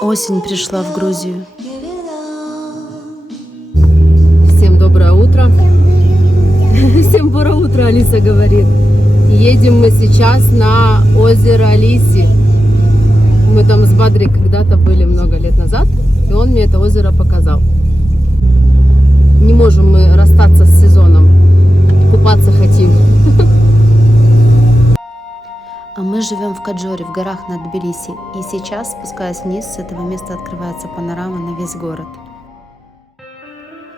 Осень пришла в Грузию. Всем доброе утро. Всем доброе утро, Алиса говорит. Едем мы сейчас на озеро Лиси. Мы там с Бадри когда-то были много лет назад, и он мне это озеро показал. Не можем мы расстаться с сезоном. Купаться хотим. А мы живем в Каджоре, в горах над Тбилиси. И сейчас, спускаясь вниз, с этого места открывается панорама на весь город.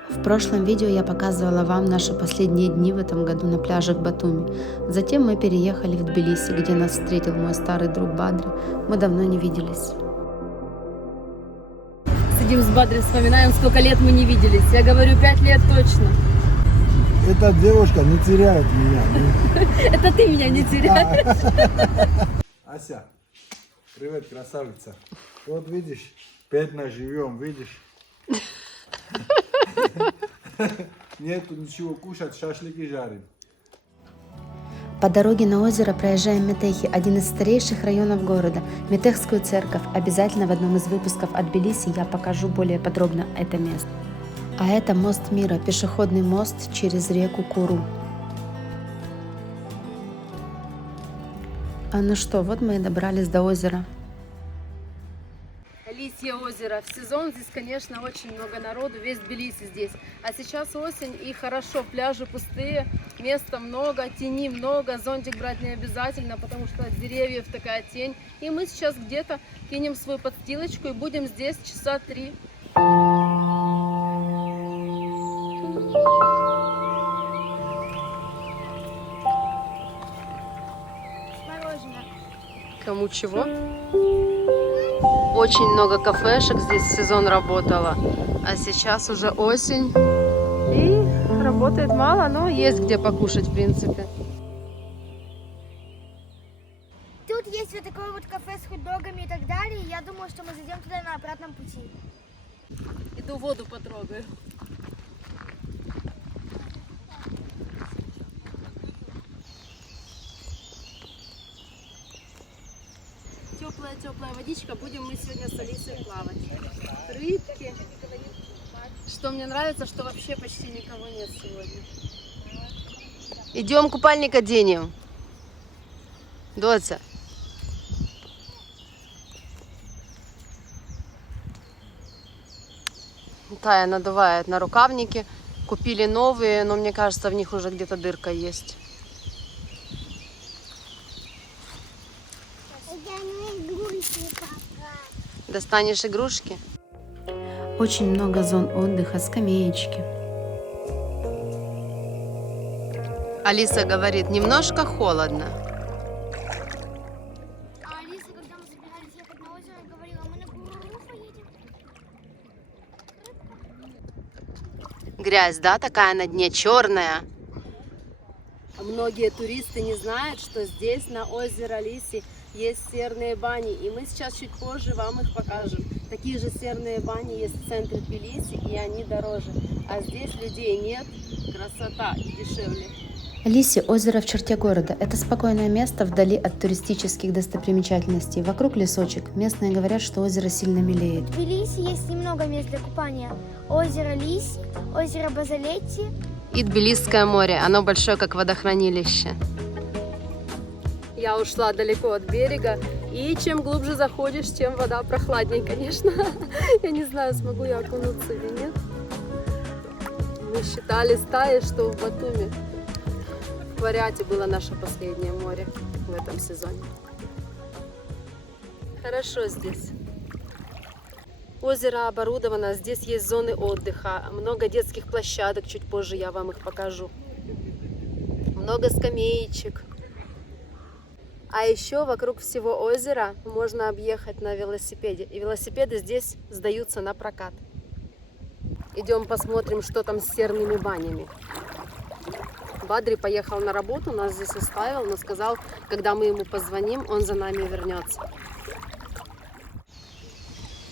В прошлом видео я показывала вам наши последние дни в этом году на пляжах Батуми. Затем мы переехали в Тбилиси, где нас встретил мой старый друг Бадри. Мы давно не виделись. Сидим с Бадри, вспоминаем, сколько лет мы не виделись. Я говорю, 5 лет точно. Эта девушка не теряет меня. Это ты меня не теряешь. Ася, привет, красавица. Вот видишь, 5 на живем, видишь? Нету ничего кушать, шашлыки жарим. По дороге на озеро проезжаем Метехи, один из старейших районов города, Метехскую церковь. Обязательно в одном из выпусков от Тбилиси я покажу более подробно это место. А это мост мира, пешеходный мост через реку Куру. А ну что, вот мы и добрались до озера. Лисье озеро. В сезон здесь, конечно, очень много народу, весь Тбилиси здесь. А сейчас осень и хорошо, пляжи пустые, места много, тени много, зонтик брать не обязательно, потому что от деревьев такая тень. И мы сейчас где-то кинем свою подстилочку и будем здесь часа 3. Кому чего? Очень много кафешек здесь в сезон работало, а сейчас уже осень и работает мало, но есть где покушать в принципе. Тут есть вот такое вот кафе с хот-догами и так далее. Я думаю, что мы зайдем туда на обратном пути. Иду воду потрогаю. Теплая водичка, будем мы сегодня с Алисой плавать. Рыбки. Что мне нравится, что вообще почти никого нет сегодня. Идем купальник оденем. Доця. Тая надувает на рукавники. Купили новые, но мне кажется, в них уже где-то дырка есть. Достанешь игрушки? Очень много зон отдыха, скамеечки. Алиса говорит, немножко холодно. А Алиса, когда мы собирались ехать на озеро, говорила, мы на Куру поедем. Грязь, да, такая на дне, черная. Многие туристы не знают, что здесь на озеро Лиси есть серные бани, и мы сейчас чуть позже вам их покажем. Такие же серные бани есть в центре Тбилиси, и они дороже. А здесь людей нет, красота и дешевле. Лиси – озеро в черте города. Это спокойное место вдали от туристических достопримечательностей. Вокруг лесочек. Местные говорят, что озеро сильно мелеет. В Тбилиси есть немного мест для купания. Озеро Лиси, озеро Базалетти. И Тбилисское море, оно большое, как водохранилище. Я ушла далеко от берега, и чем глубже заходишь, тем вода прохладнее, конечно. Я не знаю, смогу я окунуться или нет. Мы считали стаи, что в Батуми, в Вариате было наше последнее море в этом сезоне. Хорошо здесь. Озеро оборудовано, здесь есть зоны отдыха, много детских площадок, чуть позже я вам их покажу. Много скамеечек. А еще вокруг всего озера можно объехать на велосипеде. И велосипеды здесь сдаются на прокат. Идем посмотрим, что там с серными банями. Бадри поехал на работу, нас здесь оставил, но сказал, когда мы ему позвоним, он за нами вернется.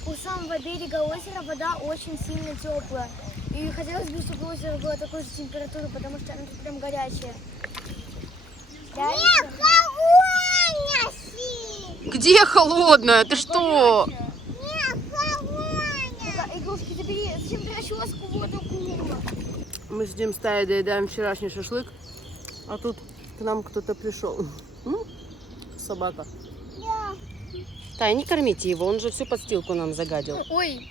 У самого берега озера вода очень сильно теплая. И хотелось бы, чтобы озеро было такой же температуры, потому что оно тут прям горячее. Где холодная? Ты что? Игрушки забери, зачем ты расческу воду кунула? Мы сидим в стае, доедаем вчерашний шашлык, а тут к нам кто-то пришел. Собака. Тай, не кормите его, он же всю подстилку нам загадил. Ой.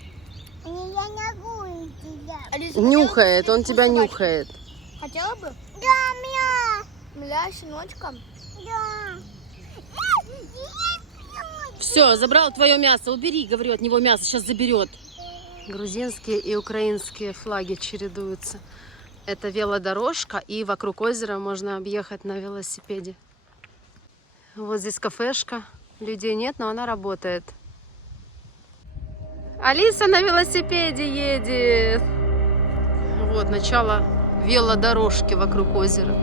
Нюхает, он тебя нюхает. Хотела бы? Да, мля, щеночка. Да. Все, забрал твое мясо, убери, говорю, от него мясо, сейчас заберет. Грузинские и украинские флаги чередуются. Это велодорожка, и вокруг озера можно объехать на велосипеде. Вот здесь кафешка, людей нет, но она работает. Алиса на велосипеде едет. Вот начало велодорожки вокруг озера.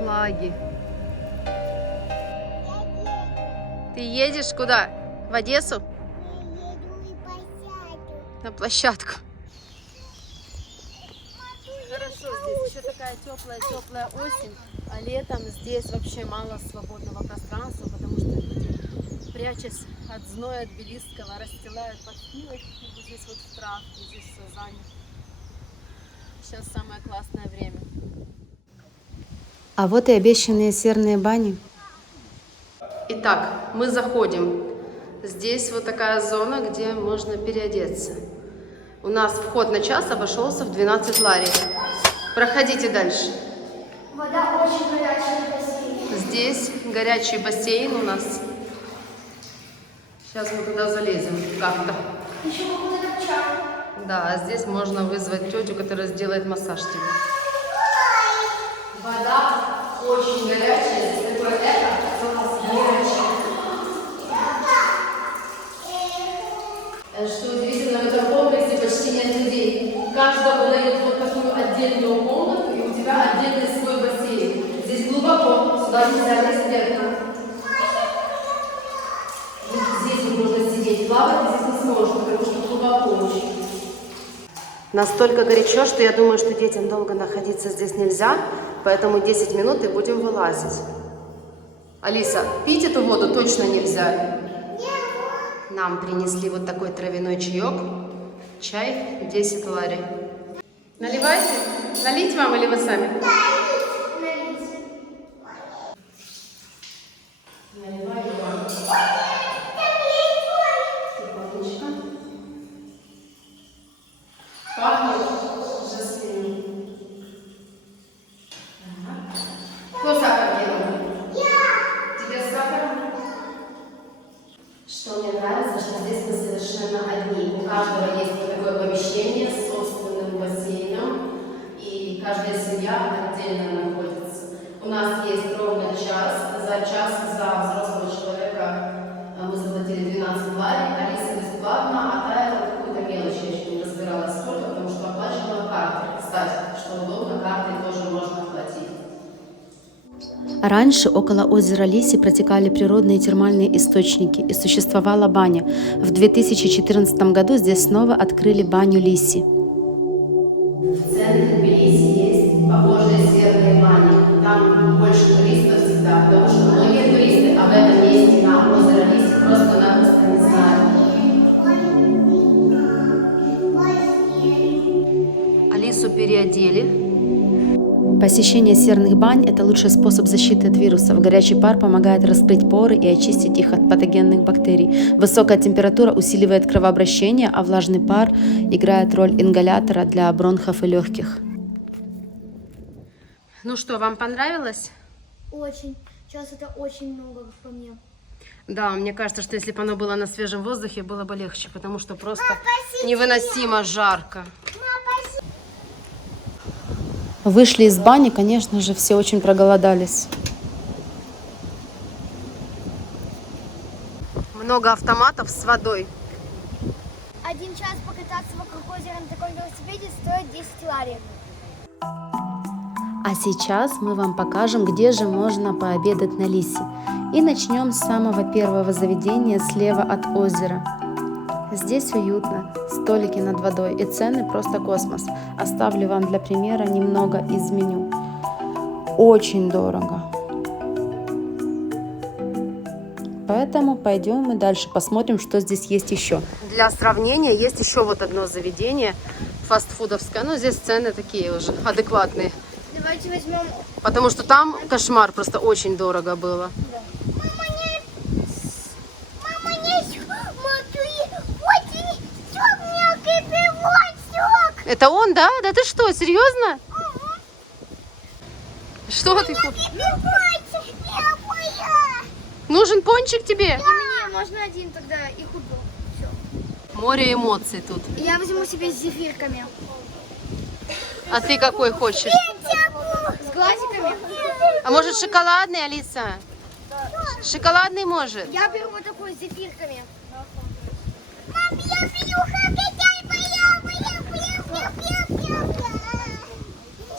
Флаги. Ты едешь куда? В Одессу? На площадку. Хорошо, здесь еще такая теплая осень, а летом здесь вообще мало свободного пространства, потому что люди, прячась от зноя тбилисского, расстилают подстилочки вот здесь вот в травке, здесь все занято. Сейчас самое классное время. А вот и обещанные серные бани. Итак, мы заходим. Здесь вот такая зона, где можно переодеться. У нас вход на час обошелся в 12 лари. Проходите дальше. Вода очень горячая в бассейне. Здесь горячий бассейн у нас. Сейчас мы туда залезем как-то. Еще какой-то чай. Да, а здесь можно вызвать тетю, которая сделает массаж тебе. Вода очень горячая. Здесь такое эхо, у нас горячее. Что удивительно, в этом комплексе почти нет людей. Каждому дают вот такую отдельную комнату, и у тебя отдельный свой бассейн. Здесь глубоко, сюда нельзя лезть вверх. Здесь не можно сидеть, плавать здесь не сможешь, потому что глубоко очень. Настолько горячо, что я думаю, что детям долго находиться здесь нельзя, поэтому 10 минут и будем вылазить. Алиса, пить эту воду точно нельзя. Нам принесли вот такой травяной чаек. Чай 10 лари. Наливайте? Налить вам или вы сами? Наливаю вам. Тихонечко. Пахнет жасмином. Кто сахар делает? Тебе сахар? Что мне нравится, что здесь мы совершенно одни. У каждого есть вот такое помещение с собственным бассейном, и каждая семья отдельно находится. У нас есть ровно час. За взрослого человека мы заплатили 12 лари, Алиса бесплатно, а Тая какую-то мелочь, я еще не разбиралась сколько, потому что оплачивала картой. Кстати, что удобно, картой тоже можно оплатить. Раньше около озера Лиси протекали природные термальные источники и существовала баня. В 2014 году здесь снова открыли баню Лиси. В центре Тбилиси есть похожие серные бани. Там больше туристов всегда, потому что многие туристы об этом месте на озеро Лиси просто-напросто не знают. Алису переодели. Посещение серных бань – это лучший способ защиты от вирусов. Горячий пар помогает раскрыть поры и очистить их от патогенных бактерий. Высокая температура усиливает кровообращение, а влажный пар играет роль ингалятора для бронхов и легких. Ну что, вам понравилось? Очень. Сейчас это очень много, как по мне. Да, мне кажется, что если бы оно было на свежем воздухе, было бы легче, потому что просто невыносимо жарко. Вышли из бани, конечно же, все очень проголодались. Много автоматов с водой. 1 час покататься вокруг озера на таком велосипеде стоит 10 лари. А сейчас мы вам покажем, где же можно пообедать на Лисе. И начнем с самого первого заведения слева от озера. Здесь уютно, столики над водой и цены просто космос. Оставлю вам для примера немного из меню. Очень дорого. Поэтому пойдем мы дальше, посмотрим, что здесь есть еще. Для сравнения есть еще вот одно заведение фастфудовское. Но здесь цены такие уже адекватные. Давайте возьмем... Потому что там кошмар, просто очень дорого было. Мама, не смотри, очень темный пивочек. Это он, да? Да ты что, серьезно? Что ты? Нужен пончик тебе? Мне можно один тогда и футбол. Все. Море эмоций тут. Я возьму себе с зефирками. А ты какой хочешь? С глазиками. А может шоколадный, Алиса? Шоколадный может. Я беру вот такой с зефирками.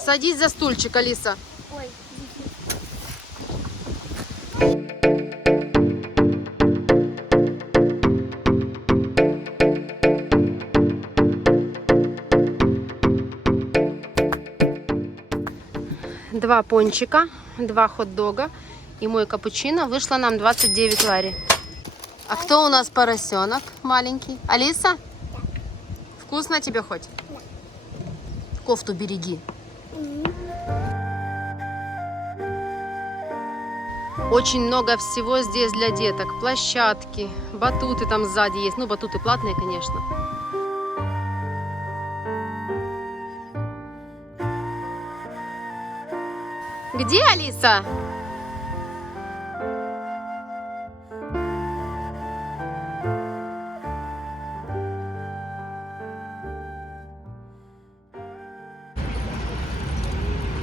Садись за стульчик, Алиса. Ой, Два пончика, 2 хот-дога и мой капучино вышло нам 29 лари. А кто у нас поросенок маленький? Алиса? Вкусно тебе хоть? Кофту береги. Очень много всего здесь для деток. Площадки, батуты там сзади есть. Ну, батуты платные, конечно. Где Алиса?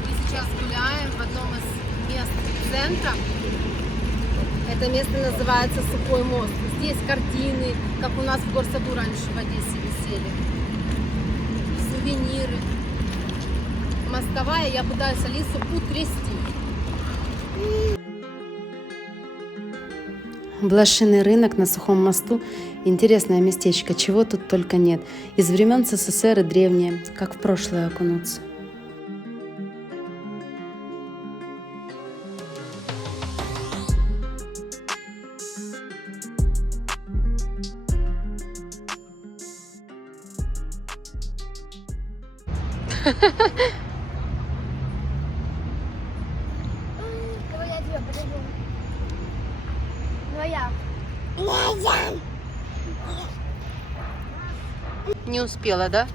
Мы сейчас гуляем в одном из мест центра. Это место называется Сухой мост. Здесь картины, как у нас в горсаду раньше в Одессе висели. Сувениры. Мостовая, я пытаюсь Алису утрясти. Блошиный рынок на Сухом мосту – интересное местечко, чего тут только нет. Из времен СССР и древнее, как в прошлое окунуться. давай я тебя подожду. Ну я. Не успела, да?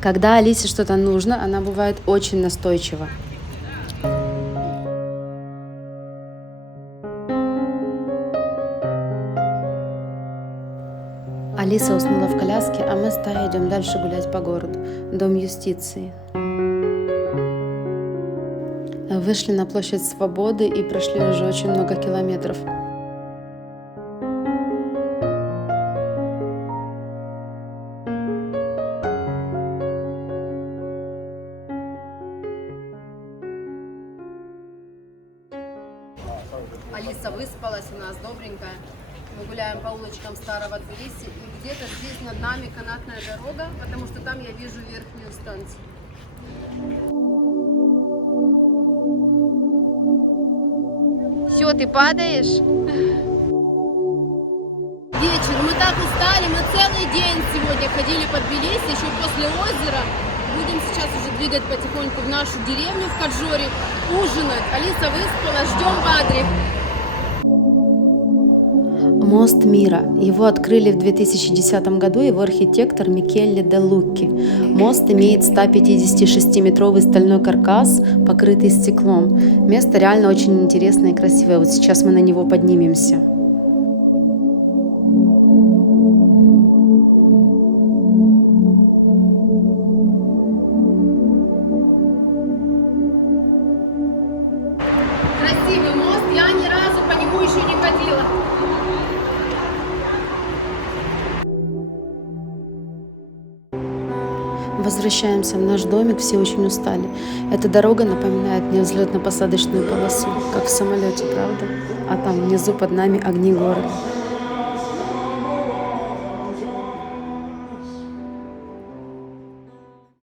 Когда Алисе что-то нужно, она бывает очень настойчива. Алиса уснула в коляске, а мы с Таей идем дальше гулять по городу. Дом юстиции. Вышли на площадь Свободы и прошли уже очень много километров. Алиса выспалась у нас, добренькая. Мы гуляем по улочкам Старого Тбилиси. И где-то здесь над нами канатная дорога, потому что там я вижу верхнюю станцию. Все, ты падаешь? Вечер, мы так устали, мы целый день сегодня ходили по Тбилиси, еще после озера. Будем сейчас уже двигать потихоньку в нашу деревню в Каджоре, ужинать. Алиса выспалась, ждем Бадри. Мост мира. Его открыли в 2010 году его архитектор Микеле де Лукки. Мост имеет 156-метровый стальной каркас, покрытый стеклом. Место реально очень интересное и красивое. Вот сейчас мы на него поднимемся. Красивый мост, я ни разу по нему еще не ходила. Возвращаемся в наш домик, все очень устали. Эта дорога напоминает мне взлетно-посадочную полосу, как в самолете, правда? А там внизу под нами огни города.